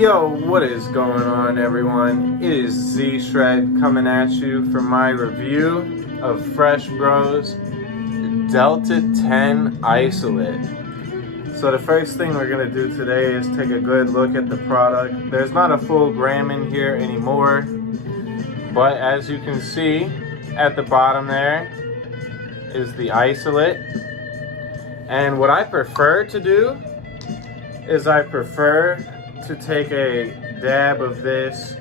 Yo, what is going on, everyone? It is Z-Shred coming at you for my review of FreshBros Delta 10 Isolate. So the first thing we're going to do today is take a good look at the product. There's not a full gram in here anymore, but as you can see at the bottom there is the isolate. And what I prefer to do is I prefer to take a dab of this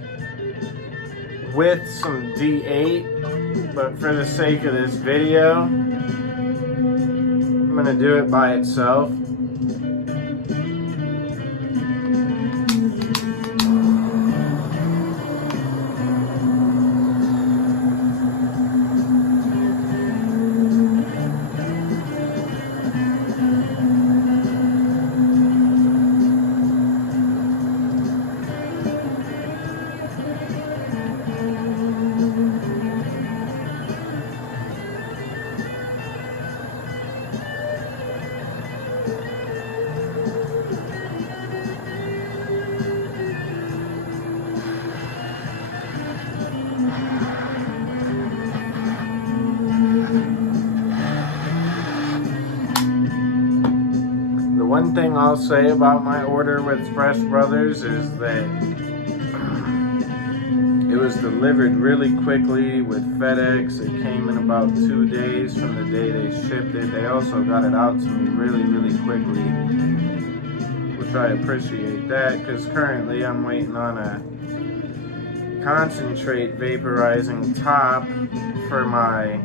with some D8, but for the sake of this video, I'm gonna do it by itself. One thing I'll say about my order with FreshBros is that it was delivered really quickly with FedEx. It came in about 2 days from the day they shipped it. They also got it out to me really quickly, which I appreciate that, because currently I'm waiting on a concentrate vaporizing top for my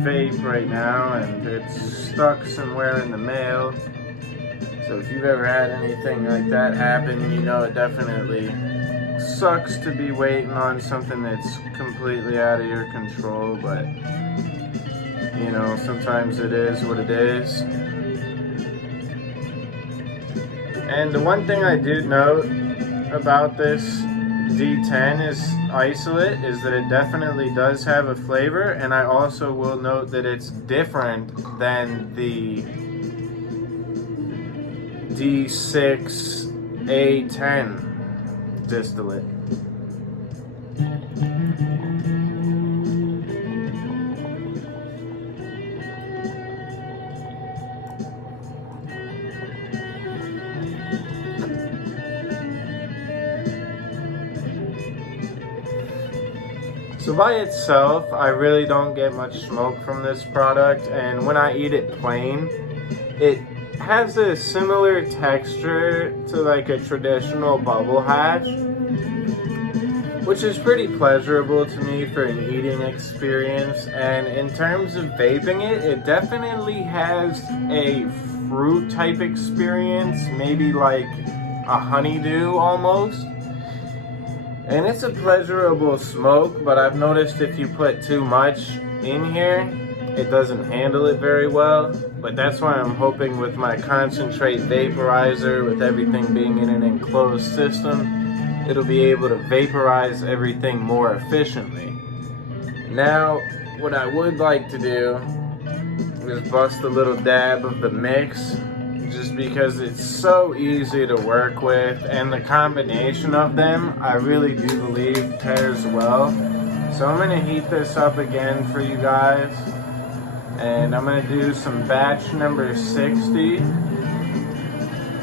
vape right now, and it's stuck somewhere in the mail. So if you've ever had anything like that happen, you know it definitely sucks to be waiting on something that's completely out of your control, but you know, sometimes it is what it is. And the one thing I do note about this D10 is isolate is that it definitely does have a flavor, and I also will note that it's different than the D6 A10 distillate. So by itself, I really don't get much smoke from this product, and when I eat it plain, it has a similar texture to like a traditional bubble hash, which is pretty pleasurable to me for an eating experience. And in terms of vaping it, it definitely has a fruit type experience, maybe like a honeydew almost. And it's a pleasurable smoke, but I've noticed if you put too much in here, it doesn't handle it very well. But that's why I'm hoping with my concentrate vaporizer, with everything being in an enclosed system, it'll be able to vaporize everything more efficiently. Now, what I would like to do is bust a little dab of the mix, just because it's so easy to work with, and the combination of them I really do believe pairs well. So I'm gonna heat this up again for you guys, and I'm gonna do some batch number 60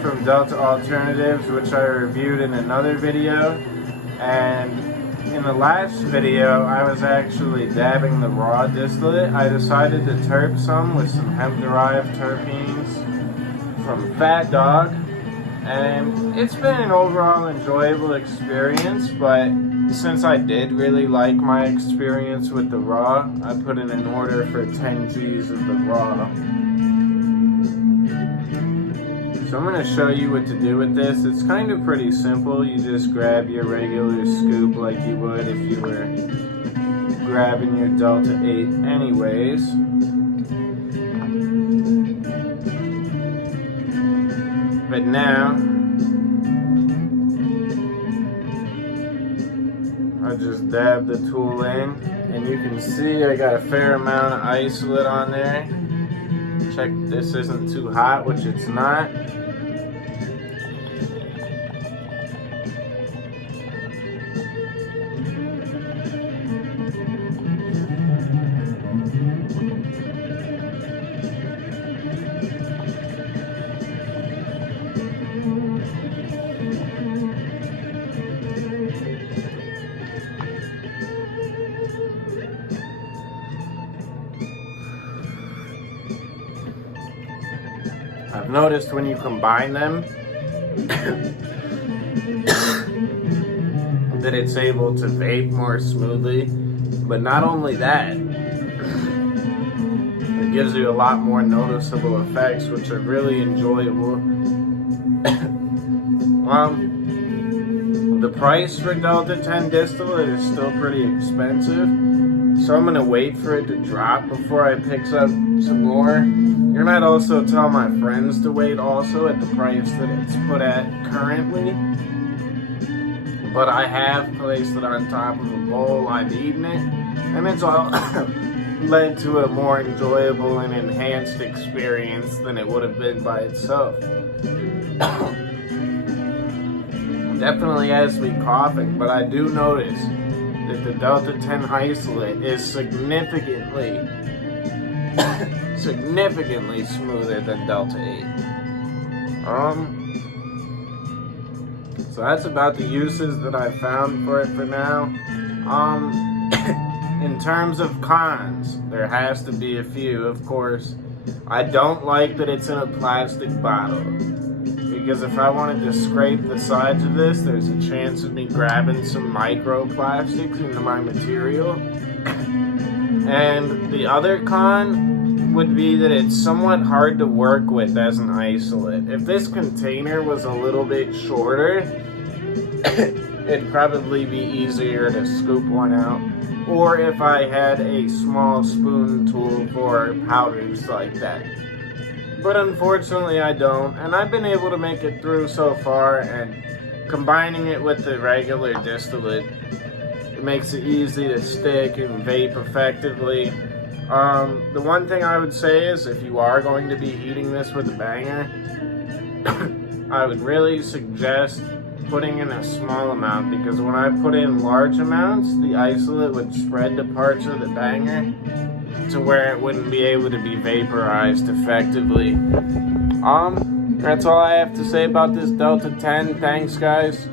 from Delta Alternatives, which I reviewed in another video. And in the last video I was actually dabbing the raw distillate. I decided to terp some with some hemp derived terpenes from Fat Dog, and it's been an overall enjoyable experience. But since I did really like my experience with the raw, I put in an order for 10 G's of the raw. So I'm going to show you what to do with this. It's kind of pretty simple. You just grab your regular scoop like you would if you were grabbing your Delta 8 anyways. But now, I just dab the tool in, and you can see I got a fair amount of isolate on there. Check this isn't too hot, which it's not. noticed when you combine them that it's able to vape more smoothly. But not only that, it gives you a lot more noticeable effects, which are really enjoyable. The price for Delta 10 distillate is still pretty expensive, so I'm gonna wait for it to drop before I pick up some more. You might also tell my friends to wait also at the price that it's put at currently. But I have placed it on top of a bowl, I've eaten it, and it's all led to a more enjoyable and enhanced experience than it would have been by itself. Definitely has me coughing, but I do notice that the Delta 10 isolate is significantly smoother than Delta 8. So that's about the uses that I found for it for now. In terms of cons, there has to be a few, of course. I don't like that it's in a plastic bottle, because if I wanted to scrape the sides of this, there's a chance of me grabbing some microplastics into my material. And the other con would be that it's somewhat hard to work with as an isolate. If this container was a little bit shorter, it'd probably be easier to scoop one out. Or if I had a small spoon tool for powders like that. But unfortunately I don't, and I've been able to make it through so far, and combining it with the regular distillate, it makes it easy to stick and vape effectively. The one thing I would say is, if you are going to be heating this with a banger, I would really suggest putting in a small amount, because when I put in large amounts, the isolate would spread to parts of the banger to where it wouldn't be able to be vaporized effectively. That's all I have to say about this Delta 10. Thanks, guys.